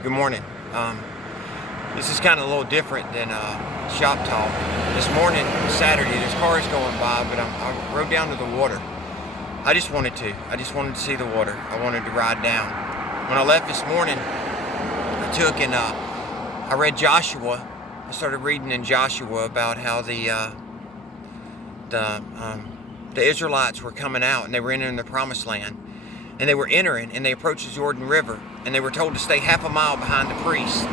Good morning. This is kind of a little different than shop talk. This morning, Saturday, there's cars going by, but I rode down to the water. I just wanted to see the water. I wanted to ride down. When I left this morning, I read Joshua. I started reading in Joshua about how the Israelites were coming out and they were entering the promised land. And they were entering and they approached the Jordan River and they were told to stay half a mile behind the priest.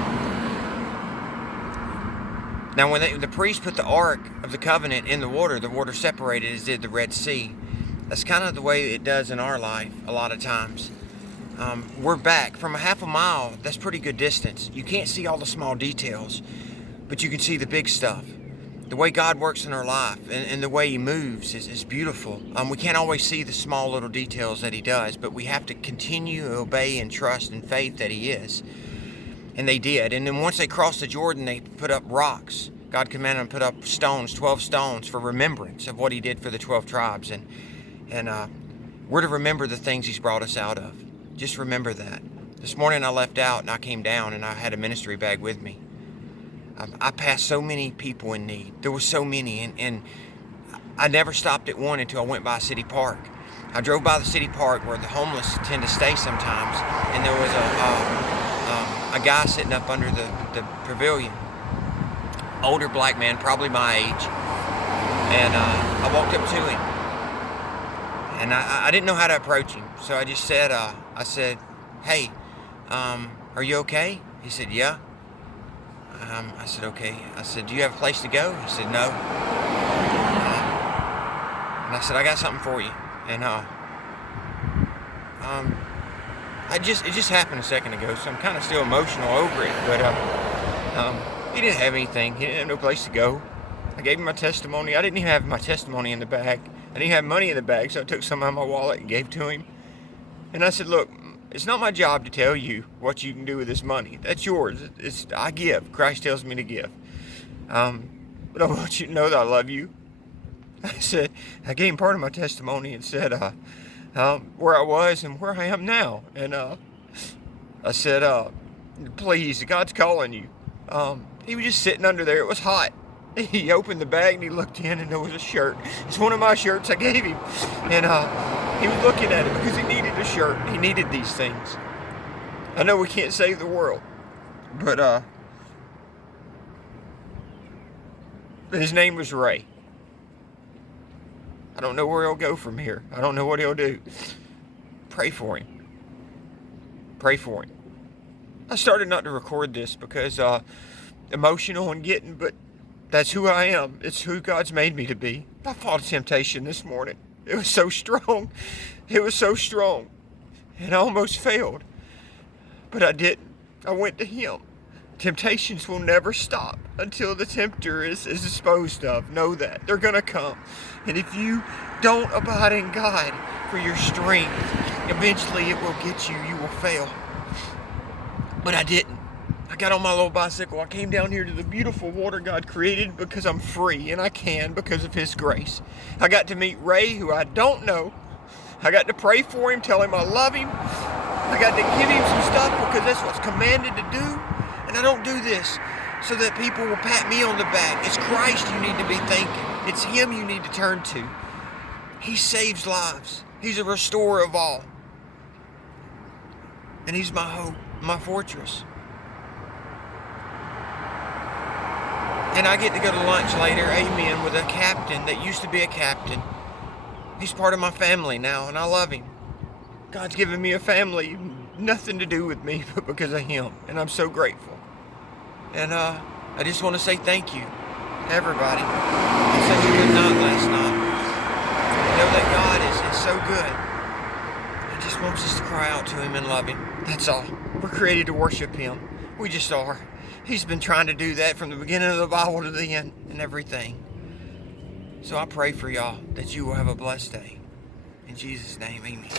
Now when the priest put the Ark of the Covenant in the water separated as did the Red Sea. That's kind of the way it does in our life a lot of times. We're back from a half a mile. That's pretty good distance. You can't see all the small details, but you can see the big stuff. The way God works in our life and the way He moves is beautiful. We can't always see the small little details that He does, but we have to continue to obey and trust and faith that He is. And they did. And then once they crossed the Jordan, they put up rocks. God commanded them to put up stones, 12 stones, for remembrance of what He did for the 12 tribes. And we're to remember the things He's brought us out of. Just remember that. This morning I left out and I came down and I had a ministry bag with me. I passed so many people in need. There were so many, and I never stopped at one until I went by City Park. I drove by the City Park where the homeless tend to stay sometimes, and there was a guy sitting up under the pavilion, older black man, probably my age, and I walked up to him, and I didn't know how to approach him, so I just said, "Hey, are you okay?" He said, "Yeah." I said, "Okay." I said, "Do you have a place to go?" He said, "No." And I said, "I got something for you." And it just happened a second ago, so I'm kind of still emotional over it. But he didn't have anything. He didn't have no place to go. I gave him my testimony. I didn't even have my testimony in the bag. I didn't have money in the bag, so I took some out of my wallet and gave to him. And I said, "Look, it's not my job to tell you what you can do with this money. That's yours. I give. Christ tells me to give. But I want you to know that I love you." I gave him part of my testimony and said where I was and where I am now. And I said, "Please, God's calling you." He was just sitting under there. It was hot. He opened the bag and he looked in and there was a shirt. It's one of my shirts I gave him. And he was looking at it because he needed a shirt. He needed these things. I know we can't save the world, but his name was Ray. I don't know where he'll go from here. I don't know what he'll do. Pray for him. Pray for him. I started not to record this because emotional and getting, but that's who I am. It's who God's made me to be. I fought temptation this morning. It was so strong. It was so strong. And I almost failed. But I didn't. I went to Him. Temptations will never stop until the tempter is disposed of. Know that. They're going to come. And if you don't abide in God for your strength, eventually it will get you. You will fail. But I didn't. I got on my little bicycle. I came down here to the beautiful water God created because I'm free, and I can because of His grace. I got to meet Ray, who I don't know. I got to pray for him, tell him I love him. I got to give him some stuff because that's what's commanded to do. And I don't do this so that people will pat me on the back. It's Christ you need to be thanking. It's Him you need to turn to. He saves lives. He's a restorer of all. And He's my hope, my fortress. And I get to go to lunch later, amen, with a captain that used to be a captain. He's part of my family now, and I love him. God's given me a family, nothing to do with me, but because of Him. And I'm so grateful. And I just want to say thank you to everybody. It's such a good night last night. I know that God is so good. He just wants us to cry out to Him and love Him. That's all. We're created to worship Him. We just are. He's been trying to do that from the beginning of the Bible to the end and everything. So I pray for y'all that you will have a blessed day. In Jesus' name, amen.